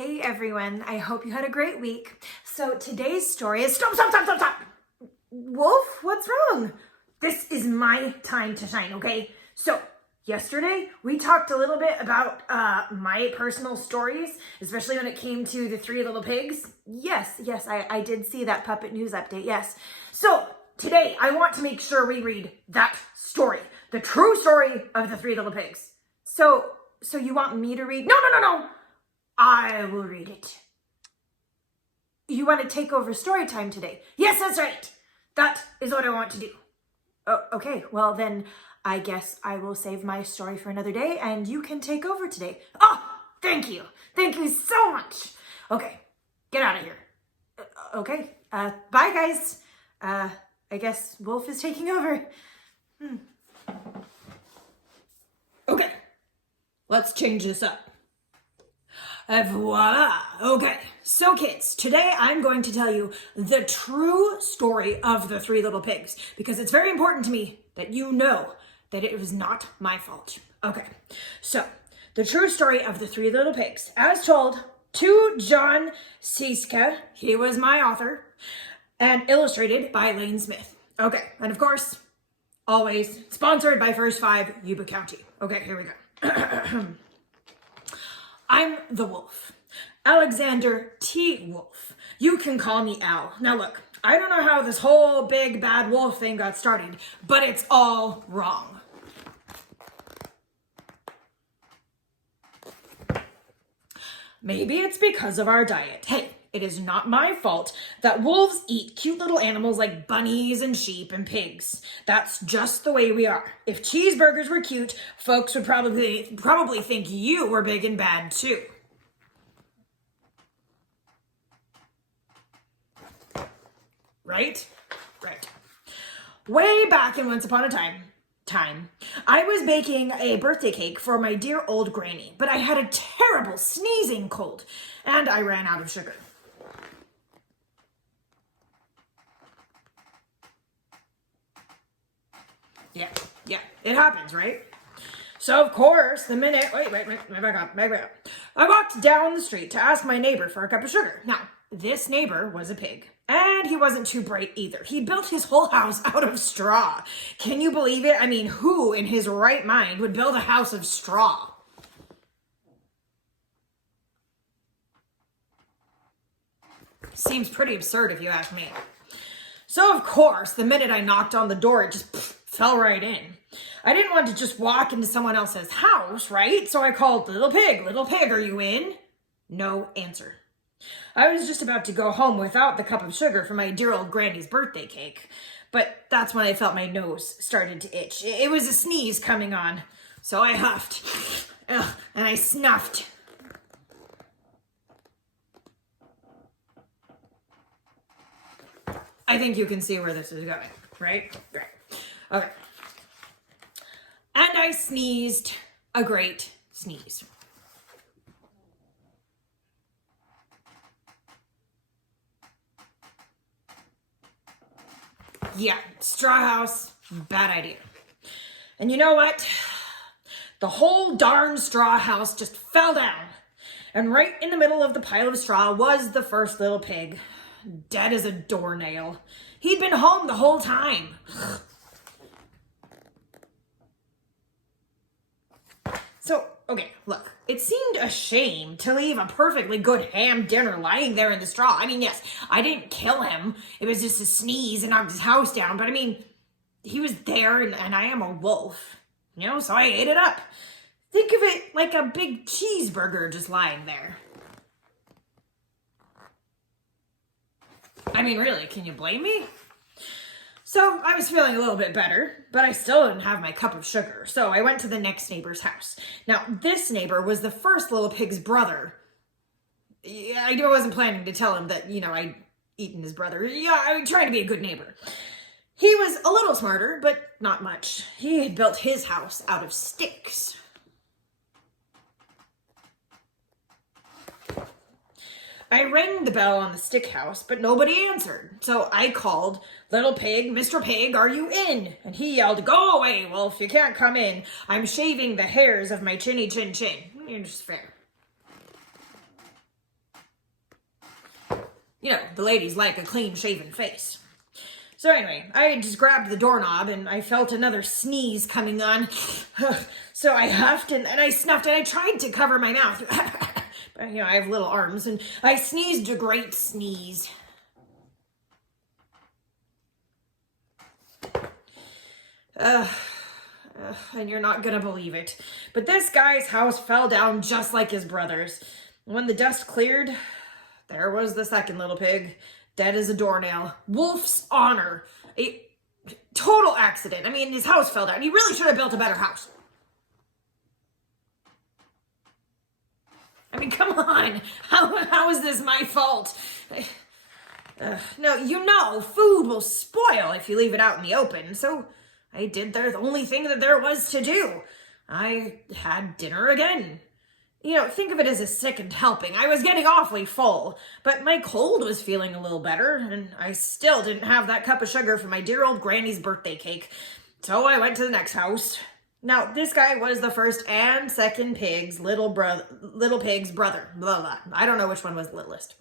Hey everyone, I hope you had a great week. So today's story is, stop! Wolf, what's wrong? This is my time to shine, okay? So yesterday we talked a little bit about my personal stories, especially when it came to the three little pigs. Yes, I did see that puppet news update, yes. So today I want to make sure we read that story, the true story of the three little pigs. So you want me to read? No. I will read it. You want to take over story time today? Yes, that's right. That is what I want to do. Oh, okay, well then I guess I will save my story for another day and you can take over today. Oh, thank you. Thank you so much. Okay, get out of here. Okay, bye guys. I guess Wolf is taking over. Okay, let's change this up. Voila! Okay, so kids, today I'm going to tell you the true story of the three little pigs because it's very important to me that you know that it was not my fault. Okay, so the true story of the three little pigs, as told to John Siska, he was my author, and illustrated by Lane Smith. Okay, and of course, always sponsored by First Five, Yuba County. Okay, here we go. I'm the wolf, Alexander T. Wolf. You can call me Al. Now look, I don't know how this whole big bad wolf thing got started, but it's all wrong. Maybe it's because of our diet. Hey, it is not my fault that wolves eat cute little animals like bunnies and sheep and pigs. That's just the way we are. If cheeseburgers were cute, folks would probably think you were big and bad too. Right? Right. Way back in Once Upon a Time, I was baking a birthday cake for my dear old granny, but I had a terrible sneezing cold and I ran out of sugar. Yeah, it happens, right? So of course, the minute, wait, back up. I walked down the street to ask my neighbor for a cup of sugar. Now, this neighbor was a pig, and he wasn't too bright either. He built his whole house out of straw. Can you believe it? I mean, who in his right mind would build a house of straw? Seems pretty absurd if you ask me. So of course, the minute I knocked on the door, it just fell right in. I didn't want to just walk into someone else's house, right? So I called, little pig, are you in? No answer. I was just about to go home without the cup of sugar for my dear old granny's birthday cake. But that's when I felt my nose started to itch. It was a sneeze coming on. So I huffed, and I snuffed. I think you can see where this is going, right? Right. Okay. And I sneezed a great sneeze. Yeah, straw house, bad idea. And you know what? The whole darn straw house just fell down. And right in the middle of the pile of straw was the first little pig, dead as a doornail. He'd been home the whole time. So, okay, look, it seemed a shame to leave a perfectly good ham dinner lying there in the straw. I mean, yes, I didn't kill him. It was just a sneeze and knocked his house down. But I mean, he was there and I am a wolf, so I ate it up. Think of it like a big cheeseburger just lying there. I mean, really, can you blame me? So I was feeling a little bit better, but I still didn't have my cup of sugar. So I went to the next neighbor's house. Now, this neighbor was the first little pig's brother. Yeah, I wasn't planning to tell him that, I'd eaten his brother. Yeah, I was trying to be a good neighbor. He was a little smarter, but not much. He had built his house out of sticks. I rang the bell on the stick house, but nobody answered. So I called, little pig, Mr. Pig, are you in? And he yelled, go away, Wolf, you can't come in. I'm shaving the hairs of my chinny chin chin. It's fair. You know, the ladies like a clean-shaven face. So anyway, I just grabbed the doorknob and I felt another sneeze coming on. So I huffed and I snuffed and I tried to cover my mouth. But, you know, I have little arms and I sneezed a great sneeze. And you're not gonna believe it, but this guy's house fell down just like his brother's. When the dust cleared, there was the second little pig, dead as a doornail. Wolf's honor. A total accident. I mean, his house fell down. He really should have built a better house. I mean, come on. How is this my fault? No, you know, food will spoil if you leave it out in the open, so I did the only thing that there was to do. I had dinner again. You know, think of it as a second helping. I was getting awfully full, but my cold was feeling a little better, and I still didn't have that cup of sugar for my dear old granny's birthday cake. So I went to the next house. Now, this guy was the first and second pig's little pig's brother. Blah, blah. I don't know which one was the littlest.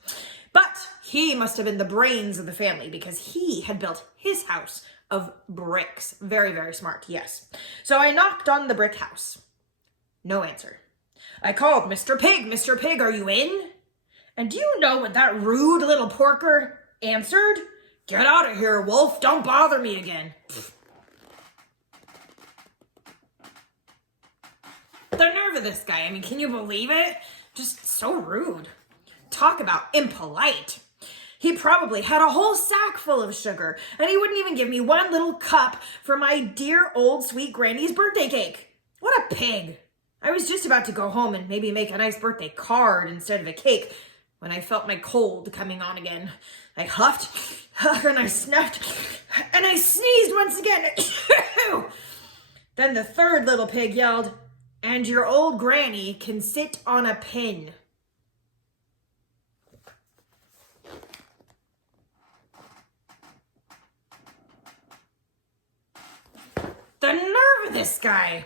But he must have been the brains of the family because he had built his house of bricks. Very, very smart, yes. So I knocked on the brick house. No answer. I called, Mr. Pig, Mr. Pig, are you in? And do you know what that rude little porker answered? Get out of here, Wolf. Don't bother me again. The nerve of this guy. I mean, can you believe it? Just so rude. Talk about impolite. He probably had a whole sack full of sugar, and he wouldn't even give me one little cup for my dear old sweet granny's birthday cake. What a pig. I was just about to go home and maybe make a nice birthday card instead of a cake when I felt my cold coming on again. I huffed, and I snuffed, and I sneezed once again. Then the third little pig yelled, "And your old granny can sit on a pin." The nerve of this guy.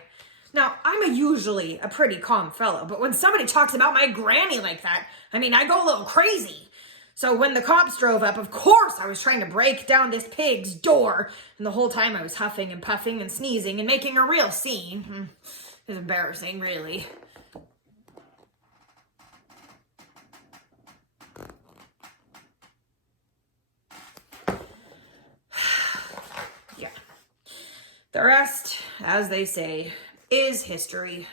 Now, I'm usually a pretty calm fellow, but when somebody talks about my granny like that, I mean, I go a little crazy. So when the cops drove up, of course I was trying to break down this pig's door, and the whole time I was huffing and puffing and sneezing and making a real scene. It was embarrassing, really. Yeah. The rest, as they say, is history.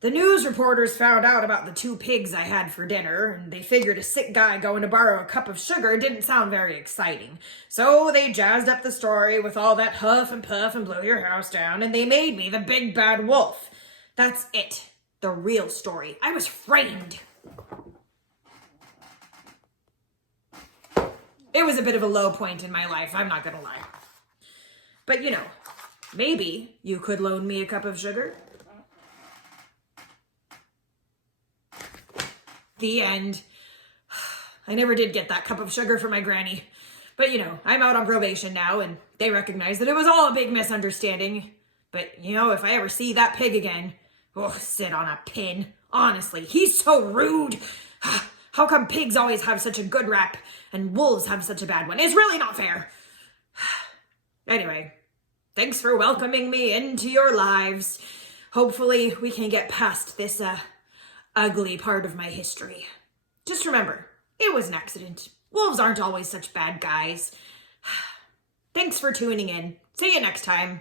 The news reporters found out about the 2 pigs I had for dinner, and they figured a sick guy going to borrow a cup of sugar didn't sound very exciting. So they jazzed up the story with all that huff and puff and blow your house down, and they made me the big bad wolf. That's it. The real story. I was framed. It was a bit of a low point in my life, I'm not gonna lie. But you know, maybe you could loan me a cup of sugar. The end. I never did get that cup of sugar for my granny. But you know, I'm out on probation now and they recognize that it was all a big misunderstanding. But you know, if I ever see that pig again, oh, sit on a pin. Honestly, he's so rude. How come pigs always have such a good rap and wolves have such a bad one? It's really not fair. Anyway, thanks for welcoming me into your lives. Hopefully we can get past this ugly part of my history. Just remember, it was an accident. Wolves aren't always such bad guys. Thanks for tuning in. See you next time.